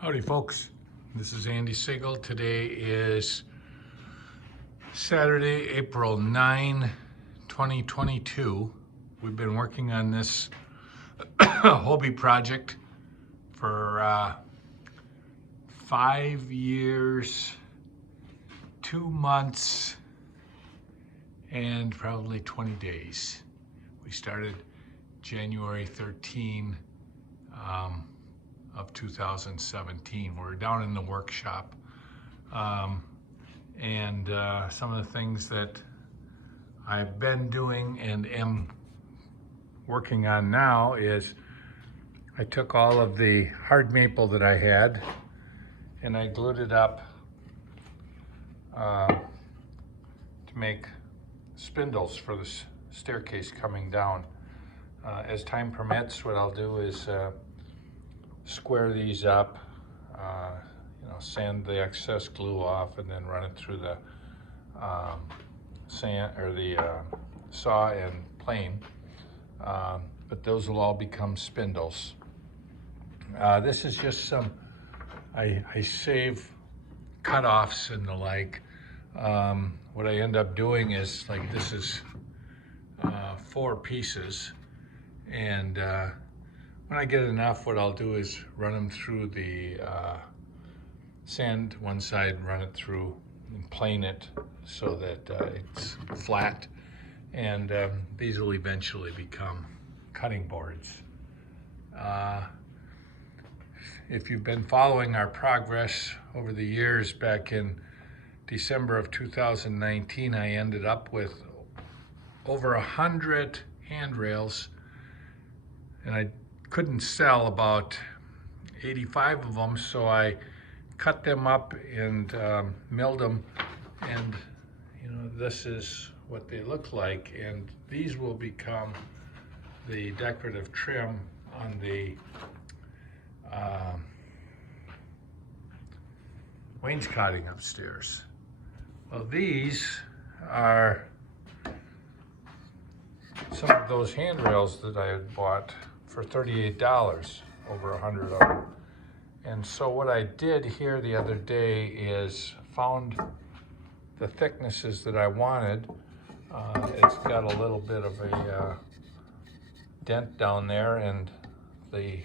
Howdy folks, this is Andy Siegel. Today is Saturday, April 9, 2022. We've been working on this Hobie project for 5 years, 2 months, and probably 20 days. We started January 13, of 2017. We're down in the workshop, and some of the things that I've been doing and am working on now is I took all of the hard maple that I had and I glued it up to make spindles for the staircase coming down. As time permits, what I'll do is square these up, sand the excess glue off, and then run it through the sand or the saw and plane. But those will all become spindles. This is just some, I save cutoffs and the like. What I end up doing is, like, this is 4 pieces, and when I get enough, what I'll do is run them through the sand one side, run it through and plane it so that it's flat, and these will eventually become cutting boards. If you've been following our progress over the years, back in December of 2019, I ended up with over 100 handrails, and I couldn't sell about 85 of them, so I cut them up and milled them, and this is what they look like, and these will become the decorative trim on the wainscoting upstairs. Well, these are some of those handrails that I had bought for $38, over 100 of them. And so what I did here the other day is found the thicknesses that I wanted. It's got a little bit of a dent down there, and the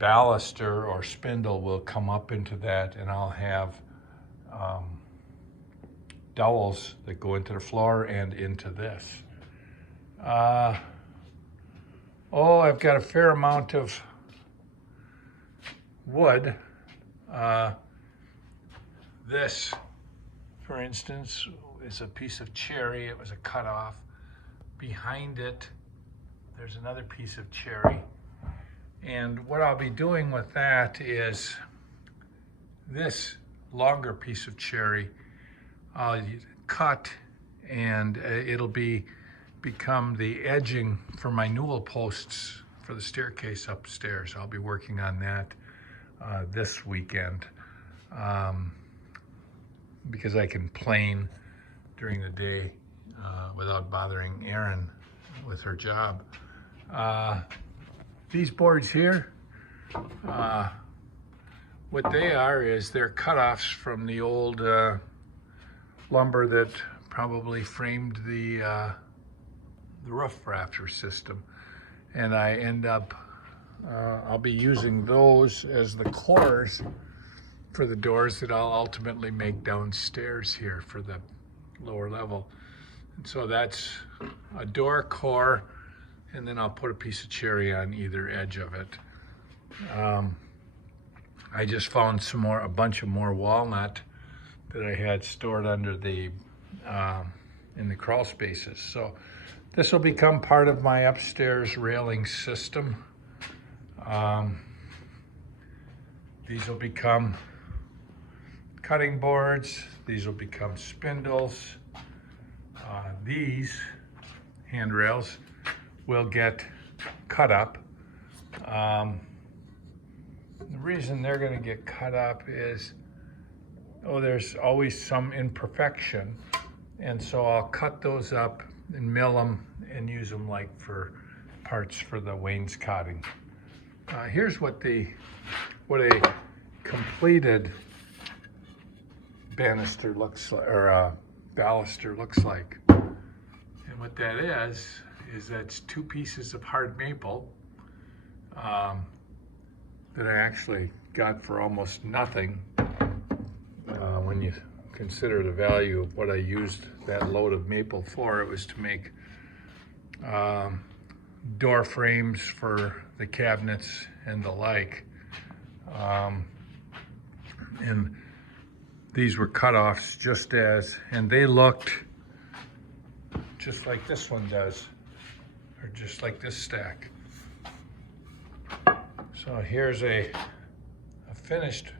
baluster or spindle will come up into that, and I'll have dowels that go into the floor and into this. I've got a fair amount of wood. This, for instance, is a piece of cherry. It was a cutoff. Behind it, there's another piece of cherry. And what I'll be doing with that is this longer piece of cherry I'll cut, and it'll become the edging for my newel posts for the staircase upstairs. I'll be working on that this weekend, because I can plane during the day without bothering Erin with her job. These boards here, what they are is they're cutoffs from the old lumber that probably framed the roof rafter system, and I end up I'll be using those as the cores for the doors that I'll ultimately make downstairs here for the lower level. And so that's a door core, and then I'll put a piece of cherry on either edge of it. I just found a bunch of more walnut that I had stored under the in the crawl spaces. So this will become part of my upstairs railing system. These will become cutting boards. These will become spindles. These handrails will get cut up. The reason they're going to get cut up is, there's always some imperfection, and so I'll cut those up and mill them and use them like for parts for the wainscoting. Here's what a completed banister looks like, or baluster looks like. And what that is that's 2 pieces of hard maple that I actually got for almost nothing when you consider the value of what I used that load of maple for. It was to make door frames for the cabinets and the like. And these were cutoffs just as, and they looked just like this one does, or just like this stack. So here's a finished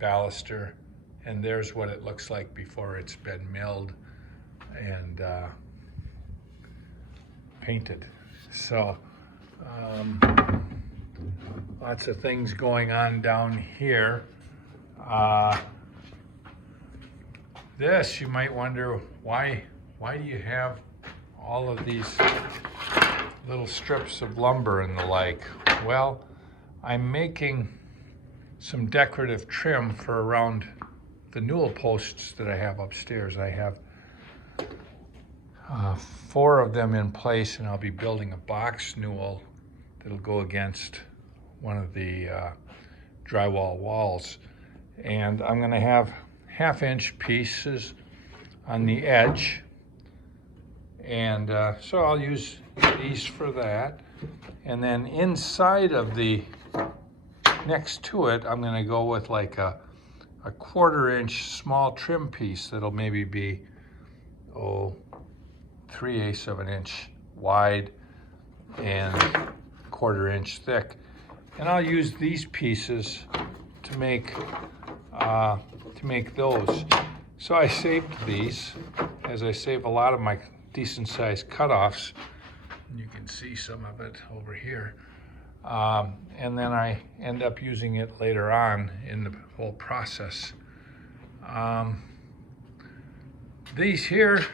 baluster, and there's what it looks like before it's been milled and painted. So lots of things going on down here. This, you might wonder, why do you have all of these little strips of lumber and the like? Well, I'm making some decorative trim for around the newel posts that I have upstairs. I have 4 of them in place, and I'll be building a box newel that'll go against one of the drywall walls. And I'm gonna have 1/2-inch pieces on the edge. And so I'll use these for that. And then inside of the, next to it, I'm gonna go with like a 1/4-inch small trim piece that'll maybe be, 3/8 of an inch wide and 1/4 inch thick. And I'll use these pieces to make those. So I saved these, as I save a lot of my decent sized cutoffs. You can see some of it over here. And then I end up using it later on in the whole process. These here,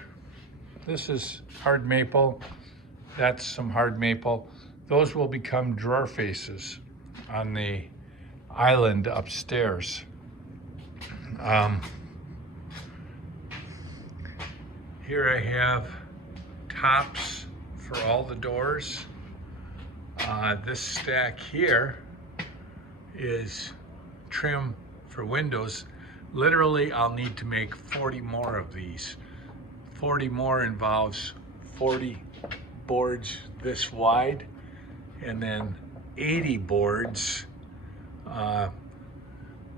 this is hard maple. That's some hard maple. Those will become drawer faces on the island upstairs. Here I have tops for all the doors. This stack here is trim for windows. Literally, I'll need to make 40 more of these. 40 more involves 40 boards this wide, and then 80 boards,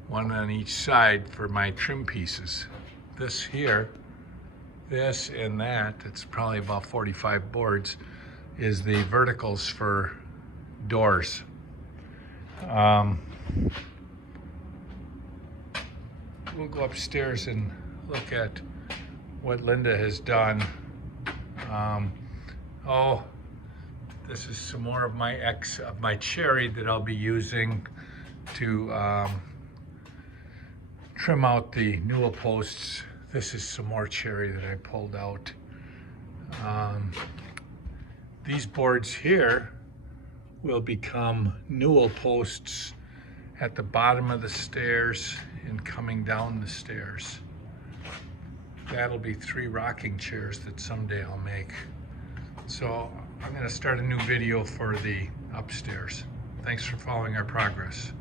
one on each side for my trim pieces. This here, this and that, it's probably about 45 boards, is the verticals for doors. We'll go upstairs and look at what Linda has done. This is some more of my cherry that I'll be using to trim out the newel posts. This is some more cherry that I pulled out. These boards here will become newel posts at the bottom of the stairs and coming down the stairs. That'll be 3 rocking chairs that someday I'll make. So I'm gonna start a new video for the upstairs. Thanks for following our progress.